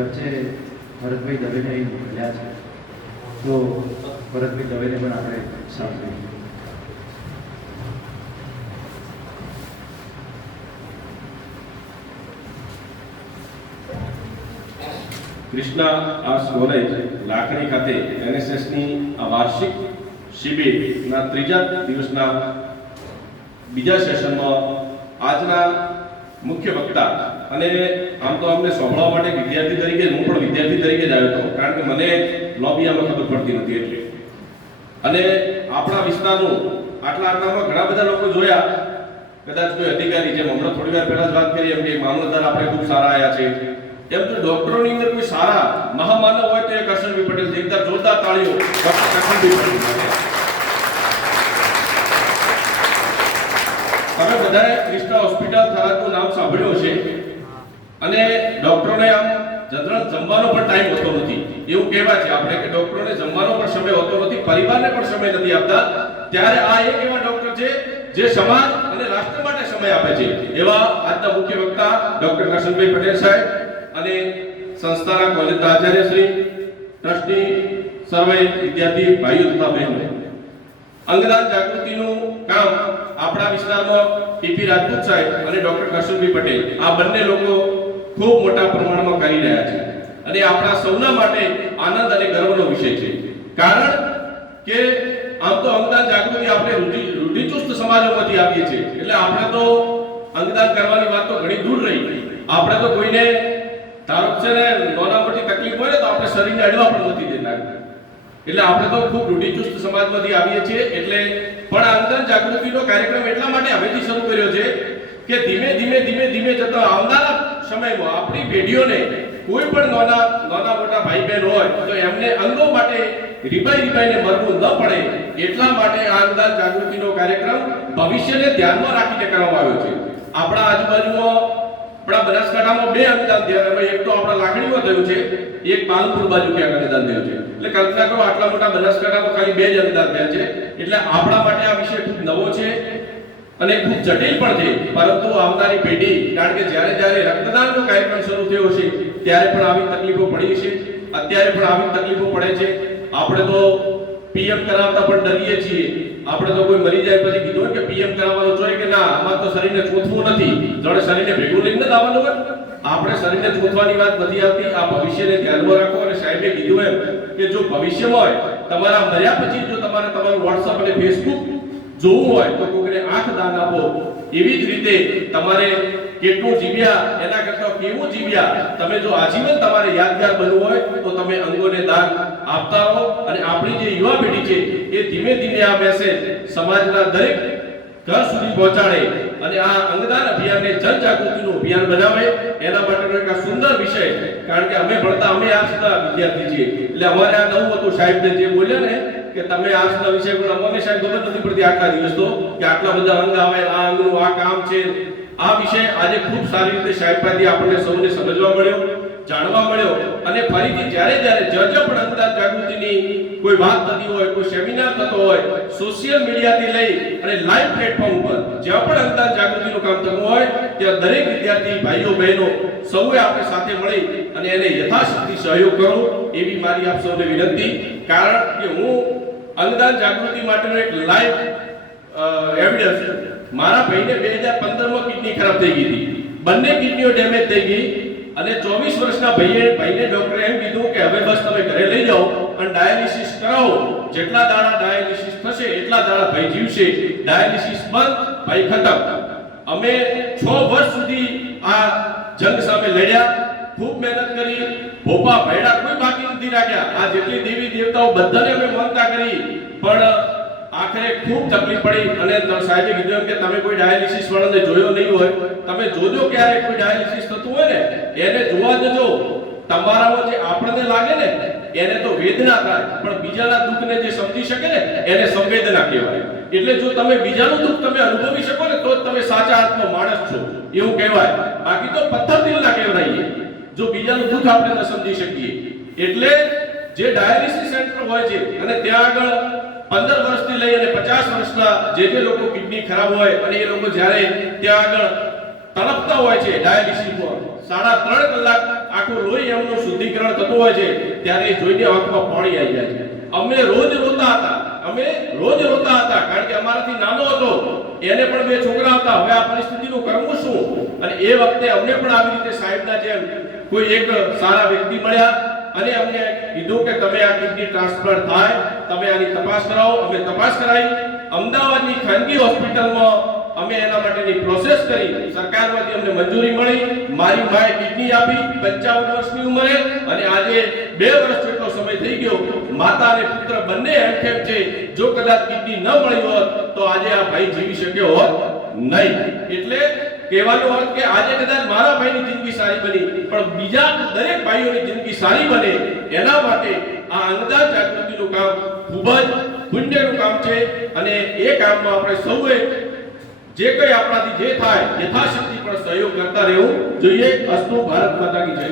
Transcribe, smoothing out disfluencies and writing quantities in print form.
વચ્ચે ભરતભાઈ દવેને અહીં મોકલ્યા છે, તો ભરતભાઈ દવેને પણ આપણે સાંભળીએ. કૃષ્ણા આર્ટ્સ કોલેજ લાખણી ખાતે એનએસએસની આ વાર્ષિક શિબિરના ત્રીજા દિવસના બીજા સેશનમાં આજના મુખ્ય વક્તા, અને આમ તો અમને સાંભળવા માટે વિદ્યાર્થી તરીકે હું પણ વિદ્યાર્થી તરીકે જ આવ્યો હતો, કારણ કે મને લોબિયામાં ખબર પડતી નથી એટલે. અને આપણા વિસ્તારનું આટલામાં ઘણા બધા લોકો જોયા, કદાચ કોઈ અધિકારી, જેમ હમણાં થોડી વાર પહેલા જ વાત કરી એમ કે મામલતદાર આપણે ખૂબ સારા આવ્યા છે, એમ તો ડોક્ટરોની અંદર કોઈ સારા મહામાનવ હોય તો એ કરશનભાઈ પટેલ છે. એકદમ જોરદાર તાળીઓ ડોક્ટર કરશનભાઈ પટેલ. તમે બધાએ કૃષ્ણા હોસ્પિટલ થરાદનું નામ સાંભળ્યું છે, અને ડોક્ટરોને આમ જનરલ જમવાનો પણ ટાઈમ હોતો નથી, એવું કહેવાય છે આપણે કે ડોક્ટરોને જમવાનો પણ સમય હોતો નથી, પરિવારને પણ સમય નથી આપતા. ત્યારે આ એક એવા ડોક્ટર છે જે સમાજ અને રાષ્ટ્ર માટે સમય આપે છે. એવા આજના મુખ્ય વક્તા ડોક્ટર કરશનભાઈ પટેલ સાહેબ અને સંસ્થાના કોલેજના આચાર્ય શ્રી, ટ્રસ્ટી, સર્વે વિદ્યાર્થી ભાઈઓ તથા બહેનો, અંગદાન જાગૃતિનું કામ આપણા વિસ્તારમાં ટીપી રાજપૂત સાહેબ અને ડોક્ટર કરશનભાઈ પટેલ આ બંને લોકો ખૂબ મોટા પ્રમાણમાં કરી રહ્યા છે, અને આપણા સૌના માટે આનંદ અને ગર્વનો વિષય છે. કારણ કે આમ તો અંગદાન જાગૃતિ આપણે રૂઢિચુસ્ત સમાજોમાંથી આવીએ છીએ, એટલે આપણે તો અંગદાન કરવાની વાત તો ઘણી દૂર રહી. આપણે તો કોઈને ધારો છે ને નાના મોટી તકલીફ હોય ને તો આપણે શરીરને અડવા પણ નથી દેતા, એટલે આપણે તો ખૂબ રૂઢિચુસ્ત સમાજમાંથી આવીએ છીએ. એટલે પણ અંગદાન જાગૃતિનો કાર્યક્રમ એટલા માટે હવેથી શરૂ કર્યો છે કે ધીમે જતા આવનારા સમયમાં આપણી પેઢીઓને કોઈ પણ નાના મોટા ભાઈ બહેન હોય તો એમને અંગો માટે રીબાઈને મરવું ન પડે, એટલા માટે આ અંગદાન જાગૃતિનો કાર્યક્રમ ભવિષ્યને ધ્યાનમાં રાખીને કરવામાં આવ્યો છે. આપણા આજુબાજુમાં આપણા બનાસકાંઠામાં બે અંગદાન થયા, એક તો આપણા લાખણીમાં થયું છે, એક પાલનપુર બાજુ ક્યાંક અંગદાન થયું છે. એટલે કલ્પના કરો આટલા મોટા બનાસકાંઠામાં ખાલી બે જ અંગદાન થયા છે. એટલે આપણા માટે આ વિષય ખૂબ નવો છે અને ખૂબ જટિલ પણ છે, પરંતુ આવનારી પેઢી, કારણ કે જ્યારે રક્તદાનનો કાર્યક્રમ શરૂ થયો છે ત્યારે પણ આવી તકલીફો પડી છે, અત્યારે પણ આવી તકલીફો પડે છે. આપણે તો પીએમ કરાવતા પણ ડરીએ છીએ. આપણે તો કોઈ મરી જાય પછી કીધું કે પીએમ કરાવવાનું જોઈએ કે ના, આમાં તો શરીરને ચોથવું નથી, જોડે શરીરને ભેગું લઈને જ આવવાનું હોય. આપણે શરીરને ચોથવાની વાત નથી આવતી. આ ભવિષ્યને ધ્યાનમાં રાખો. અને સાહેબે કીધું એમ કે જો ભવિષ્યમાં હોય તમારા મર્યા પછી જો તમારે તમારું WhatsApp અને Facebook જોવું હોય તો કોઈને આંખ દાન આપો. એવી જ રીતે તમારે કેટલું જીવ્યા એના કરતાં કેવું જીવ્યા, તમે જો આજીવન તમારે યાદગાર બનવું હોય તો તમે અંગોને દાન આપતા રહો. અને આપણી જે યુવા પેઢી છે એ ધીમે આ મેસેજ સમાજના દરેક ઘર સુધી પહોંચાડે અને આ અંગદાન અભિયાનને જનજાગૃતિનું અભિયાન બનાવે. એના માટેનો એક સુંદર વિષય, કારણ કે અમે ભણતા, અમે આર્ટ્સના વિદ્યાર્થી છીએ, એટલે અમારે આ નવું હતું. સાહેબને જે બોલ્યા ને કે તમે આર્ટ્સના વિષય પણ અમને સાહેબ ખબર નથી પડતી આટલા દિવસ તો કે આટલા બધા અંગ આવે, આ અંગનું આ કામ છે. આ વિષય આજે ખૂબ સારી રીતે સાહેબ પાસેથી આપણને સૌને સમજવા મળ્યો, જાણવા મળ્યો. અને ફરીથી જ્યારે જ્યાં પણ અંગદાન જાગૃતિની કોઈ વાત થતી હોય, કોઈ સેમિનાર થતો હોય, સોશિયલ મીડિયાથી લઈ અને લાઈવ પ્લેટફોર્મ પર જ્યાં પણ અંગદાન જાગૃતિનું કામ થતું હોય ત્યાં દરેક વિદ્યાર્થી ભાઈઓ બહેનો સૌએ આપણે સાથે મળી અને એને યથાશક્તિ સહયોગ કરો, એવી મારી આપ સૌને વિનંતી. કારણ કે હું અંગદાન જાગૃતિ માટેનો એક લાઈવ એવિડન્સ મારા ભાઈને 2015માં કિડની ખરાબ થઈ ગઈ હતી, બંને કિડનીઓ ડેમેજ થઈ ગઈ અને 24 વર્ષના ભાઈને ડોક્ટરે એમ કીધું કે હવે બસ તમે ઘરે લઈ જાઓ અને ડાયાલિસિસ કરાવો, જેટલા દાડા ડાયાલિસિસ થશે એટલા દાડા ભાઈ જીવશે, ડાયાલિસિસ બંધ, ભાઈ ખતમ. અમે 6 વર્ષ સુધી આ જંગ સામે લડ્યા, ખૂબ મહેનત કરી, ભોપા ભેડા કોઈ બાકી નથી રાખ્યા. આ જેટલી દેવી દેવતાઓ બધાને અમે માનતા કરી, પણ આખરે ખૂબ તકલીફ પડી. અને સાહેબે કીધું એમ કે તમે કોઈ ડાયાલિસિસ વાળાને જોયો નહીં હોય, તમે જોજો ક્યારે કોઈ ડાયાલિસિસ થતું હોય ને એને જોવા જજો. તમારામાં જે આપણને લાગે ને એને તો વેદના થાય, પણ બીજાના દુઃખને જે સમજી શકે ને એને સંવેદના કહેવાય. એટલે જો તમે બીજાનું દુઃખ તમે અનુભવી શકો ને તો જ તમે સાચા અર્થમાં માણસ છો એવું કહેવાય. બાકી તો પથ્થર દિલના કહેવાય જો બીજાનું દુઃખ આપણે ન સમજી શકીએ. એટલે જે ડાયાલિસિસ સેન્ટર હોય છે અને ત્યાં આગળ 15 વર્ષથી લઈ અને 50 વર્ષના જે લોકો કિડની ખરાબ હોય અને એ લોકો જ્યારે ત્યાં આગળ તડપતા હોય છે ડાયાલિસિસમાં 3.5 કલાક આખું લોહી એમનું શુદ્ધિકરણ થતું હોય છે, ત્યારે જોઈને આંખમાં પાણી આવી જાય છે. અમે રોજ રોતા હતા કારણ કે અમારાથી નાનો હતો, એને પણ 2 છોકરા હતા. હવે આ પરિસ્થિતિનું કરવું શું? અને એ વખતે અમને પણ આવી રીતે સાહેબના જેમ કોઈ એક સારા વ્યક્તિ મળ્યા અને અમને કીધું કે તમે આ કિડની ટ્રાન્સપ્લાન્ટ થાય, તમે આની તપાસ કરાવો. અમે તપાસ કરાવી, અમદાવાદની ખાનગી હોસ્પિટલમાં અમે એના માટેની પ્રોસેસ કરી, સરકારમાંથી અમને મંજૂરી મળી. મારી માએ કિડની આપી 55 વર્ષની ઉંમરે અને આજે 2 વર્ષ જેટલો સમય થઈ ગયો. માતા અને પુત્ર બંને હેમખેમ છે. જો કદાચ કિડની ન મળી હોત તો આજે આ ભાઈ જીવી શક્યો હોત નહીં. એટલે કહેવાનો અર્થ કે આજે કદાચ મારા ભાઈની જિંદગી સારી બની, પણ બીજા દરેક ભાઈઓની જિંદગી સારી બને એના માટે આ અંગદાન જાગૃતિનું કામ ખૂબ જ પુણ્યનું કામ છે. અને એ કામમાં આપણે સૌએ જે કંઈ આપણાથી જે થાય યથાશક્તિ પણ સહયોગ કરતા રહેવું જોઈએ. અસ્તુ ભારત માતા કી જય.